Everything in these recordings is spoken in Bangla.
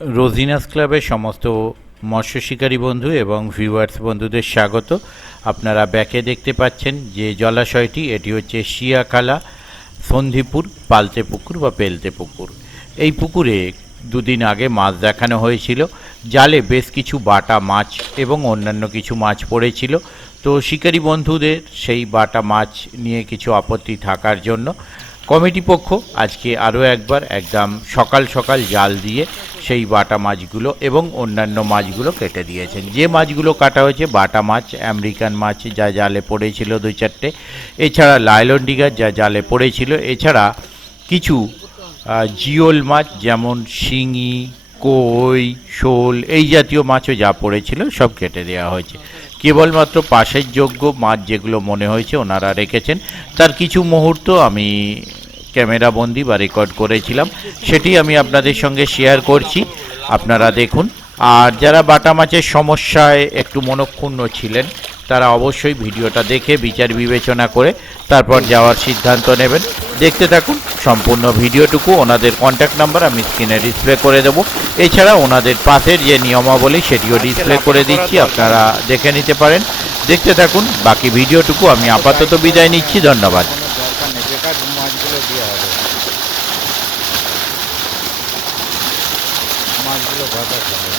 রোজিনাস ক্লাবের সমস্ত মৎস্য শিকারী বন্ধু এবং ভিউয়ার্স বন্ধুদের স্বাগত। আপনারা ব্যাকে দেখতে পাচ্ছেন যে জলাশয়টি, এটি হচ্ছে শিয়াখালা সন্ধিপুর পালতে পুকুর বা পেলতে পুকুর। এই পুকুরে দুদিন আগে মাছ দেখানো হয়েছিল। জালে বেশ কিছু বাটা মাছ এবং অন্যান্য কিছু মাছ পড়েছিল। তো শিকারী বন্ধুদের সেই বাটা মাছ নিয়ে কিছু আপত্তি থাকার জন্য কমিটি পক্ষ আজকে আরও একবার একদম সকাল সকাল জাল দিয়ে সেই বাটা মাছগুলো এবং অন্যান্য মাছগুলো কেটে দিয়েছেন। যে মাছগুলো কাটা হয়েছে বাটা মাছ, আমেরিকান মাছ যা জালে পড়েছিল দুই চারটে, এছাড়া লাইলন ডিগার যা জালে পড়েছিল, এছাড়া কিছু জিওল মাছ যেমন শিঙি, কই, শোল এই জাতীয় মাছও যা পড়েছিল সব কেটে দেওয়া হয়েছে। কেবলমাত্র পাশের যোগ্য মাছ যেগুলো মনে হয়েছে ওনারা রেখেছেন। তার কিছু মুহূর্ত আমি ক্যামেরাবন্দি বা রেকর্ড করেছিলাম, সেটি আমি আপনাদের সঙ্গে শেয়ার করছি, আপনারা দেখুন। আর যারা বাটা মাছের সমস্যায় একটু মনক্ষুণ্ণ ছিলেন তারা অবশ্যই ভিডিওটা দেখে বিচার বিবেচনা করে তারপর যাওয়ার সিদ্ধান্ত নেবেন। দেখতে থাকুন সম্পূর্ণ ভিডিওটুকু। ওনাদের কন্ট্যাক্ট নাম্বার আমি স্ক্রিনে ডিসপ্লে করে দেবো। এছাড়া ওনাদের পাশের যে নিয়মাবলী সেটিও ডিসপ্লে করে দিচ্ছি, আপনারা দেখে নিতে পারেন। দেখতে থাকুন বাকি ভিডিওটুকু। আমি আপাতত বিদায় নিচ্ছি, ধন্যবাদ। মাছগুলো ভাটা খাবে।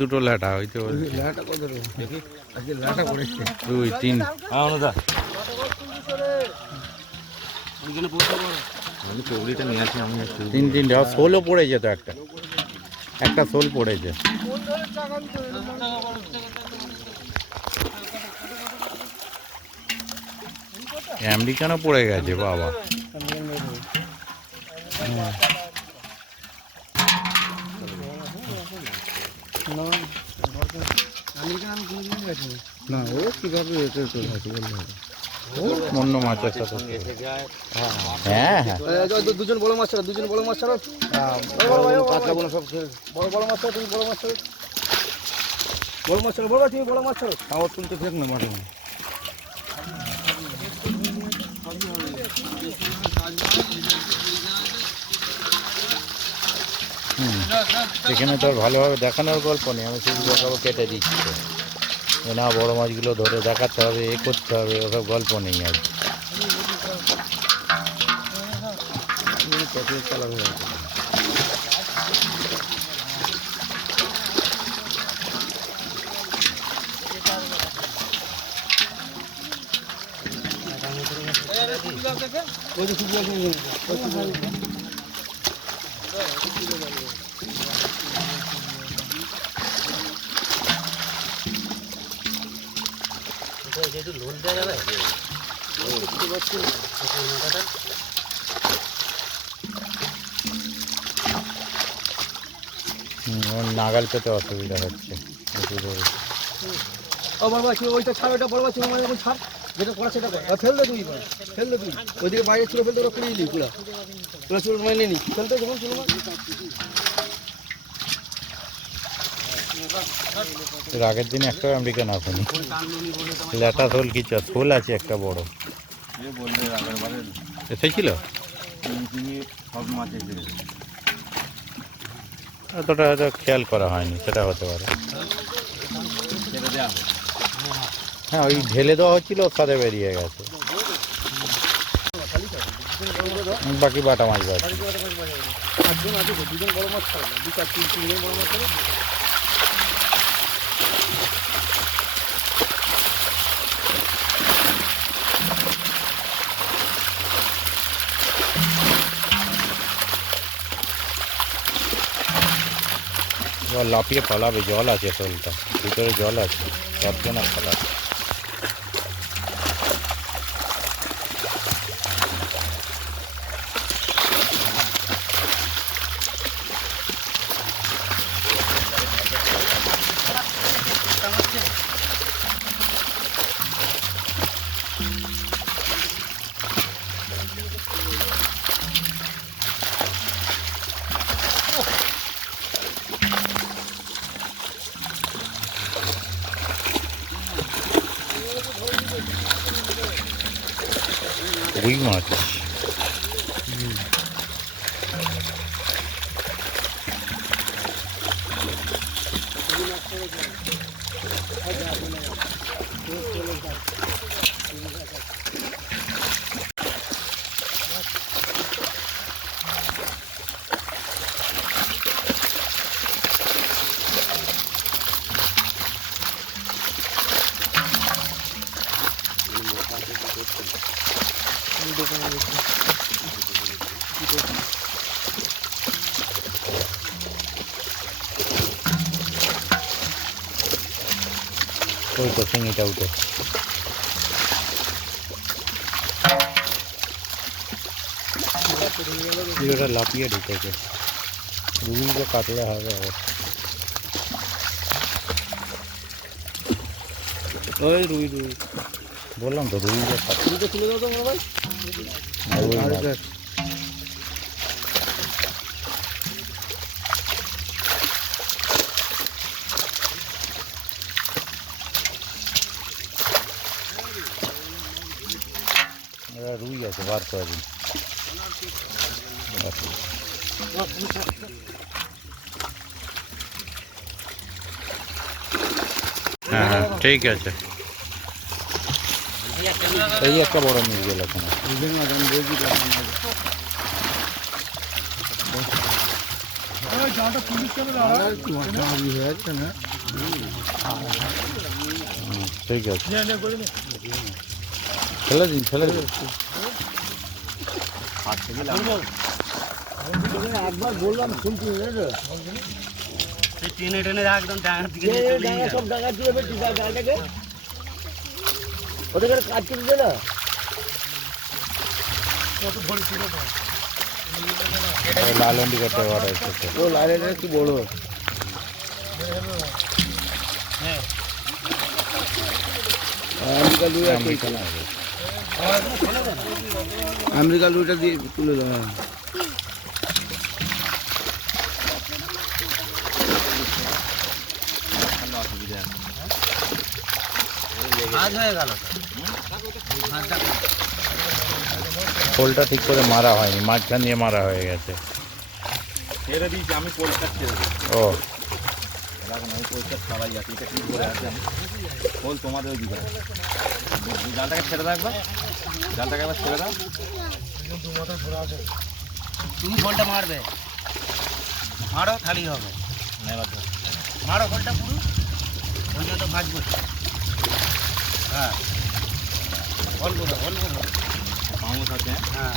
দুটো লাটা হইতে পারে। লাটা কত দেখি, আজকে লাটা পড়েছে 2 3। অনুদা ওইখানে পড়তে পারো, আমি চৌড়িটা নিয়ে আসি। আমি 3 3 ষোলও পড়েছে, তো একটা ষোল পড়েছে। আমেরিকানও পড়ে গেছে বাবা। না ও কিভাবে অন্য মাছের সাথে। হ্যাঁ হ্যাঁ, দুজন বড় মাছ ছাড়া, দুজন বড় মাছ ছাড়া, কাতলা বড় সব বড় বড় মাছ ছাড়া, তুমি বড় মাছ ছাড়া, বড় মাছ ছাড়া, বড় তুমি বড় মাছ ছাড়া। খাওয়ার তুলতে ফেক না মাঠে। এখানে তো আর ভালোভাবে দেখানোর গল্প নেই, আমি শুধু দেখাবো কেটে দিচ্ছি না, বড় মাছগুলো ধরে দেখাতে হবে, এ করতে হবে, ওসব গল্প নেই আর। চালা হয়ে আছে। নাগাল পেতে অসুবিধা হচ্ছে। ওইটা ছাড়, ওইটা বড় মাছ ছাড়, যেটা করা সেটা কর। ফেললে তুই, ফেললে তুই ওইদিকে বাইরে ছিল, ফেলতে ওরা পুড়িয়ে নি, পুরা পুরা চুল মাইনে নি, ফেলতে যখন ছিল। আগের দিন একটা আমেরিকান আসেনি, ল্যাটা শোল কিছু শোল আছে একটা বড় এসেছিল। এতটা হয়তো খেয়াল করা হয়নি, সেটা হতে পারে। হ্যাঁ, ওই ঢেলে দেওয়া হচ্ছিল, ওর সাথে বেরিয়ে গেছে। বাকি বাটা মাছ আছে। লাফিয়ে পালাবে, জল আছে, শোলটা ভিতরে জল আছে, পারবে না পালাবে। রুই মাছ। ওই তো চিংড়িটা উঠে ওটা লাফিয়ে ঢুকেছে। রুইগুলো কাটলে হবে আবার। ওই রুই রুই বললাম তো রুইগুলো কাটলে রুইটা তুলে দাও তো ভাই। রুই আছে বার করে দিন। হ্যাঁ ঠিক আছে। এই একটা বড় মির্গেল এখানে। ঠিক আছে ফেলে দিন ফেলে দিন। একবার বললাম শুনছি টেনে টেনে একদম সব ডাকা চলে ফেলছি ডালটাকে ওদের কাজ করছে না। লাল অন্ডি করতে পারে ও লাইনটা একটু বড়। আমেরিকা লুই আমেরিকা লুইটা দিয়ে তুলে দাও। পোলটা ঠিক করে মারা হয়নি, মাঝখান দিয়ে মারা হয়ে গেছে। ছেড়ে দিয়েছি আমি পোলটা ছেড়ে দিই। ও এখন আমি পোলটা ছাড়াই আছি, এটা ঠিক করে আছে আমি পোল তোমাদের ওই দিকে জালটাকে ছেড়ে দাও একবার, জালটাকে একবার ছেড়ে দাও। তুমি বলটা মারবে, মারো খালি হবে, মারো বলটা পুরো পর্যন্ত ভাজবো। হ্যাঁ অল্প দাও অল্প দাও পাউস আছে। হ্যাঁ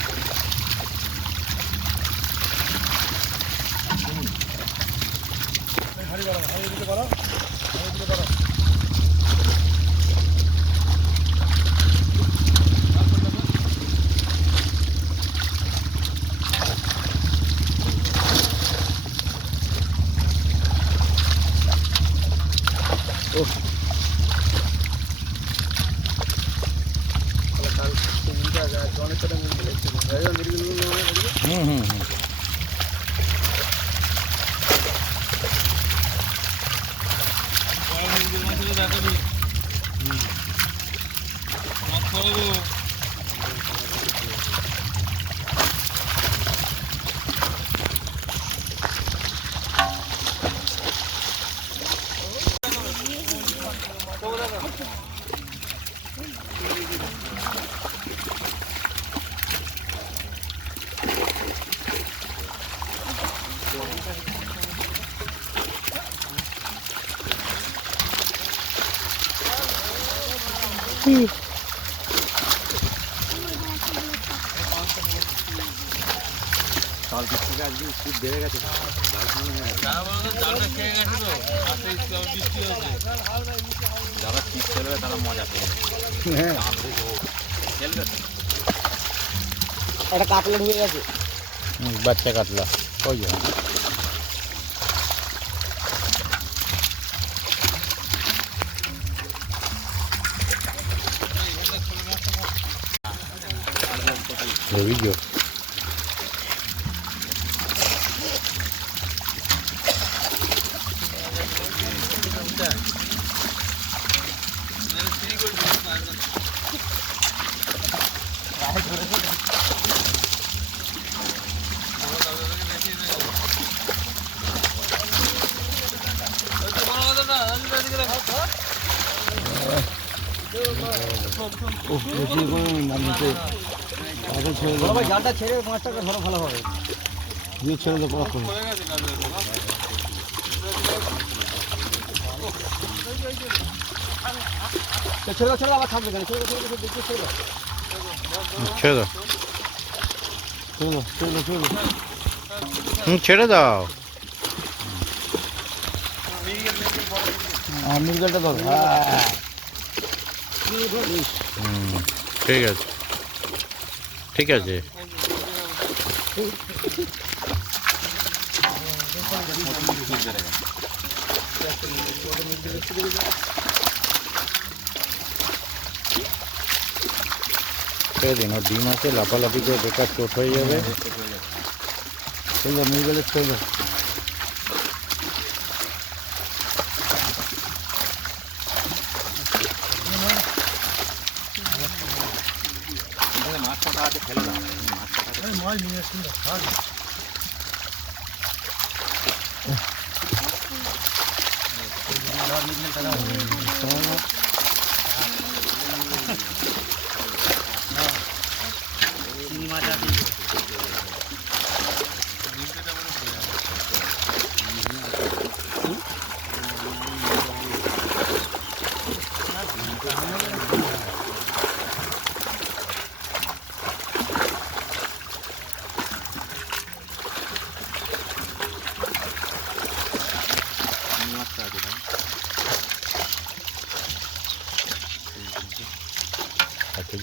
হুম হুম হুম কাল দিক থেকে আজকে স্পিড বেড়ে গেছে। যারা ঠিক খেলবে তারা মজা পেয়ে খেলবে। একটা কাতলা ঢুকে গেছে। বাচ্চা কাতলা ওই যে হেভি জোর। জালটা ছেড়ে মাছটাকে ধরো ভালো হবে, দিয়ে ছেড়ে দেবো এখন। ছেড়ে ছেড়ে আবার থাকবে কেন? ছেড়ে ছেড়ে দেখতে ছেড়ে দাও, ছেড়ে দাও, ছেড়ে দাও, ছেড়ে দাও, ছেড়ে দাও। ছেড়ে দাও। মৃগেলটা ধরো, হ্যাঁ ঠিক আছে, ঠিক আছে। ছেড়ে দিন, ওর ডিম আছে, লাফালাফি করে বেকার চোট হয়ে যাবে। ছেড়ে দাও, মৃগেলের ছেড়ে দাও। মাছ কাটা আছে, ফেলে দাও। মাছ নিয়ে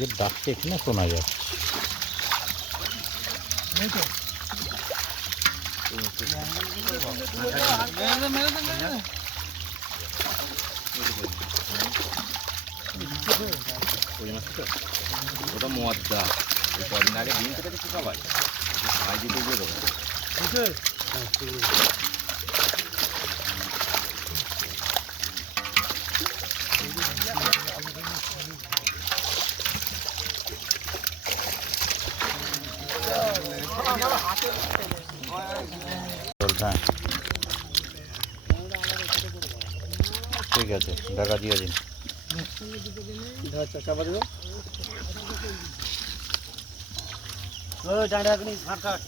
যে ডাকছে এখানে শোনা যাচ্ছে। ওটা মদ্দা, কদিন আগে ডিম কেটে কিছু সবাই ভাই দিতে গিয়ে দেবো। হ্যাঁ ঠিক আছে, ঢাকা দিয়ে দিন। চাপা দেবো, ডাঁটা রাখনি, ঝাঁট কাট।